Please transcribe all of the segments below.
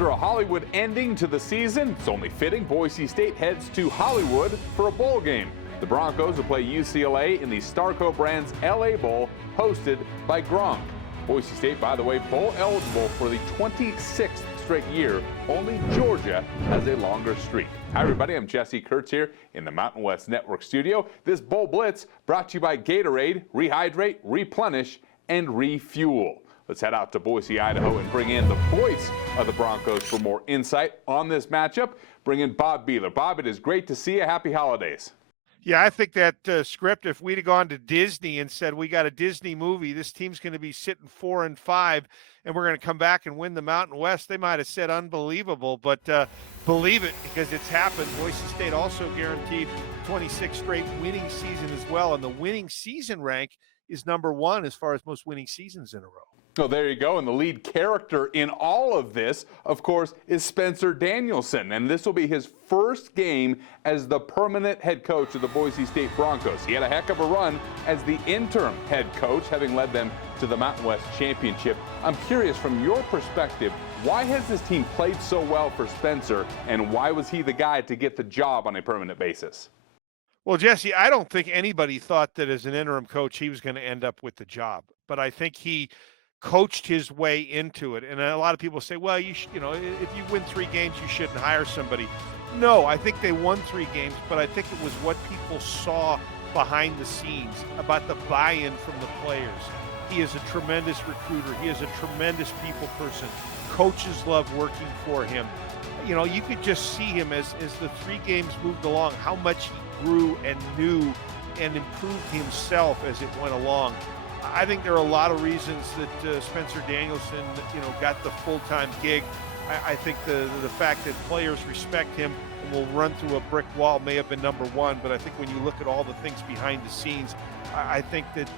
After a Hollywood ending to the season, it's only fitting Boise State heads to Hollywood for a bowl game. The Broncos will play UCLA in the Starco Brands LA Bowl, hosted by Gronk. Boise State, by the way, bowl eligible for the 26th straight year. Only Georgia has a longer streak. Hi, everybody. I'm Jesse Kurtz here in the Mountain West Network studio. This Bowl Blitz brought to you by Gatorade. Rehydrate, replenish, and refuel. Let's head out to Boise, Idaho, and bring in the voice of the Broncos for more insight on this matchup. Bring in Bob Behler. Bob, it is great to see you. Happy holidays. Yeah, I think that script, if we'd have gone to Disney and said, we got a Disney movie, this team's going to be sitting 4-5, and we're going to come back and win the Mountain West, they might have said unbelievable, but believe it, because it's happened. Boise State also guaranteed 26 straight winning season as well, and the winning season rank is #1 as far as most winning seasons in a row. So there you go. And the lead character in all of this, of course, is Spencer Danielson. And this will be his first game as the permanent head coach of the Boise State Broncos. He had a heck of a run as the interim head coach, having led them to the Mountain West Championship. I'm curious, from your perspective, why has this team played so well for Spencer, and why was he the guy to get the job on a permanent basis? Well, Jesse, I don't think anybody thought that as an interim coach he was going to end up with the job. But I think he coached his way into it. And a lot of people say, well, if you win 3 games, you shouldn't hire somebody. No, I think they won 3 games, but I think it was what people saw behind the scenes about the buy-in from the players. He is a tremendous recruiter. He is a tremendous people person. Coaches love working for him. You know, you could just see him as the 3 games moved along, how much he grew and knew and improved himself as it went along. I think there are a lot of reasons that Spencer Danielson, got the full-time gig. I think the fact that players respect him and will run through a brick wall may have been number 1, but I think when you look at all the things behind the scenes, I think that,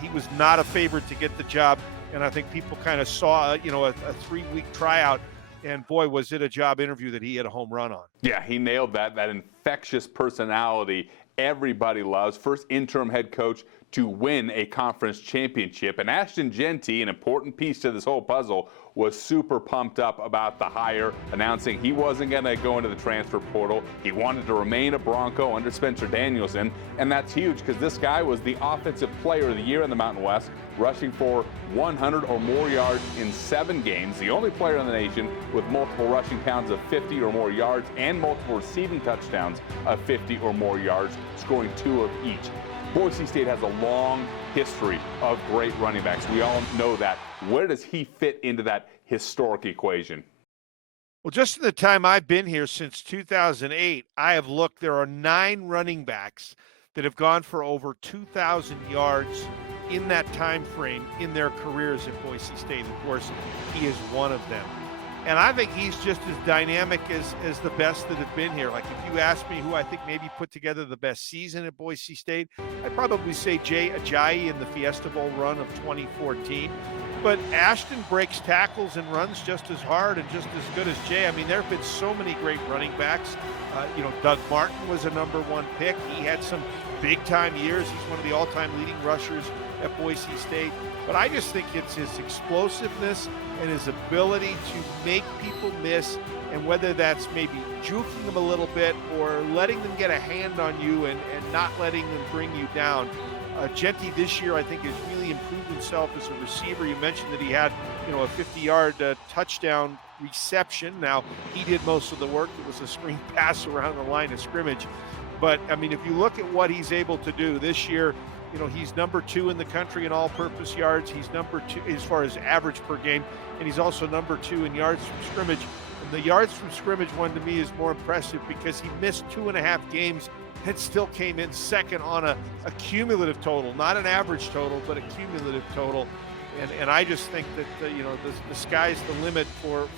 he was not a favorite to get the job, and I think people kind of saw, a 3-week tryout, and boy, was it a job interview that he had a home run on. Yeah, he nailed that infectious personality everybody loves. First interim head coach to win a conference championship. And Ashton Jeanty, an important piece to this whole puzzle, was super pumped up about the hire, announcing he wasn't going to go into the transfer portal. He wanted to remain a Bronco under Spencer Danielson, and that's huge because this guy was the Offensive Player of the Year in the Mountain West, rushing for 100 or more yards in 7 games, the only player in the nation with multiple rushing pounds of 50 or more yards and multiple receiving touchdowns of 50 or more yards, scoring 2 of each. Boise State has a long history of great running backs. We all know that. Where does he fit into that historic equation? Well, just in the time I've been here since 2008, I have looked. There are 9 running backs that have gone for over 2,000 yards in that time frame in their careers at Boise State. Of course, he is one of them. And I think he's just as dynamic as the best that have been here. Like, if you ask me who I think maybe put together the best season at Boise State, I'd probably say Jay Ajayi in the Fiesta Bowl run of 2014. But Ashton breaks tackles and runs just as hard and just as good as Jay. I mean, there have been so many great running backs. Doug Martin was a #1 pick. He had some big-time years. He's one of the all-time leading rushers at Boise State. But I just think it's his explosiveness and his ability to make people miss, and whether that's maybe juking them a little bit or letting them get a hand on you and not letting them bring you down. Jeanty this year, I think, has really improved himself as a receiver. You mentioned that he had, a 50-yard touchdown reception. Now, he did most of the work. It was a screen pass around the line of scrimmage. But, I mean, if you look at what he's able to do this year, he's #2 in the country in all-purpose yards. He's #2 as far as average per game, and he's also #2 in yards from scrimmage. And the yards from scrimmage one, to me, is more impressive because he missed 2.5 games and still came in second on a cumulative total, not an average total, but a cumulative total. And I just think that, the sky's the limit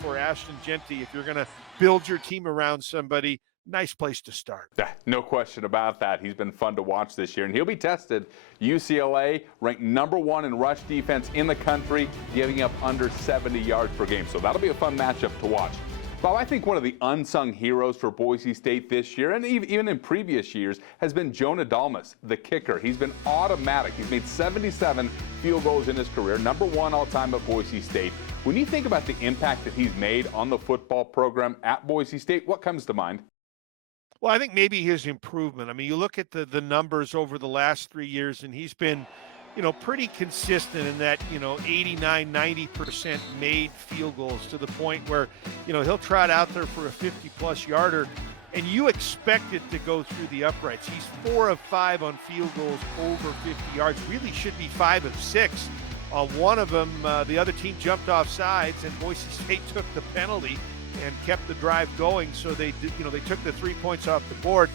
for Ashton Jeanty. If you're going to build your team around somebody, nice place to start. No question about that. He's been fun to watch this year, and he'll be tested. UCLA ranked #1 in rush defense in the country, giving up under 70 yards per game. So that'll be a fun matchup to watch. Bob, I think one of the unsung heroes for Boise State this year, and even in previous years, has been Jonah Dalmas, the kicker. He's been automatic. He's made 77 field goals in his career, #1 all-time at Boise State. When you think about the impact that he's made on the football program at Boise State, what comes to mind? Well, I think maybe his improvement. I mean, you look at the numbers over the last 3 years, and he's been, pretty consistent in that, 89, 90% made field goals, to the point where, he'll trot out there for a 50-plus yarder, and you expect it to go through the uprights. He's 4 of 5 on field goals over 50 yards. Really should be 5 of 6. One of them, the other team jumped off sides, and Boise State took the penalty and kept the drive going. So they took the 3 points off the board.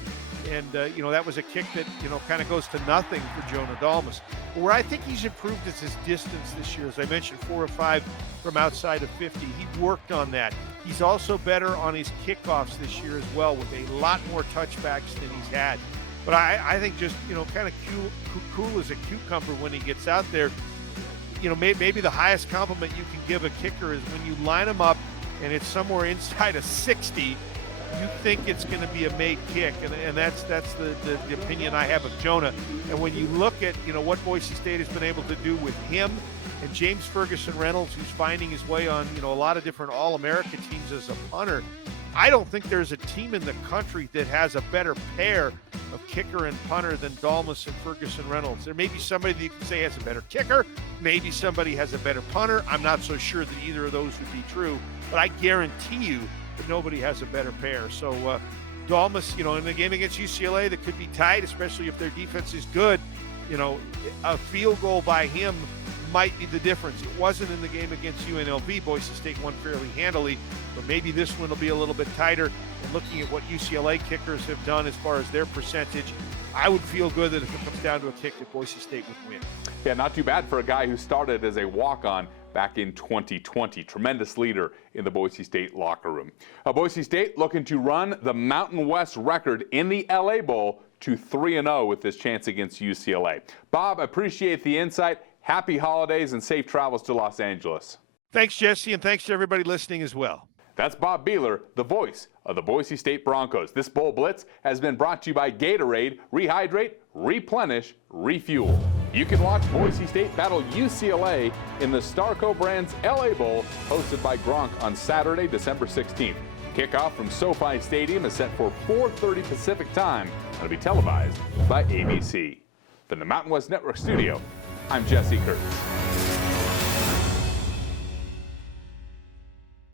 And, that was a kick that, kind of goes to nothing for Jonah Dalmas. But where I think he's improved is his distance this year. As I mentioned, 4 of 5 from outside of 50. He worked on that. He's also better on his kickoffs this year as well, with a lot more touchbacks than he's had. But I think just, kind of cool as a cucumber when he gets out there. Maybe the highest compliment you can give a kicker is when you line him up and it's somewhere inside of 60, you think it's going to be a made kick, and that's the opinion I have of Jonah. And when you look at what Boise State has been able to do with him and James Ferguson Reynolds, who's finding his way on a lot of different All-America teams as a punter, I don't think there's a team in the country that has a better pair of kicker and punter than Dalmas and Ferguson Reynolds. There may be somebody that you can say has a better kicker, maybe somebody has a better punter. I'm not so sure that either of those would be true, but I guarantee you that nobody has a better pair. So Dalmas, in the game against UCLA that could be tight, especially if their defense is good, a field goal by him might be the difference. It wasn't in the game against UNLV. Boise State won fairly handily, but maybe this one will be a little bit tighter. And looking at what UCLA kickers have done as far as their percentage, I would feel good that if it comes down to a kick, that Boise State would win. Yeah, not too bad for a guy who started as a walk-on back in 2020. Tremendous leader in the Boise State locker room. Boise State looking to run the Mountain West record in the LA Bowl to 3-0 with this chance against UCLA. Bob, appreciate the insight. Happy holidays and safe travels to Los Angeles. Thanks, Jesse, and thanks to everybody listening as well. That's Bob Behler, the voice of the Boise State Broncos. This Bowl Blitz has been brought to you by Gatorade. Rehydrate, replenish, refuel. You can watch Boise State battle UCLA in the Starco Brands LA Bowl, hosted by Gronk on Saturday, December 16th. Kickoff from SoFi Stadium is set for 4:30 Pacific time and will be televised by ABC. From the Mountain West Network studio, I'm Jesse Kurtz.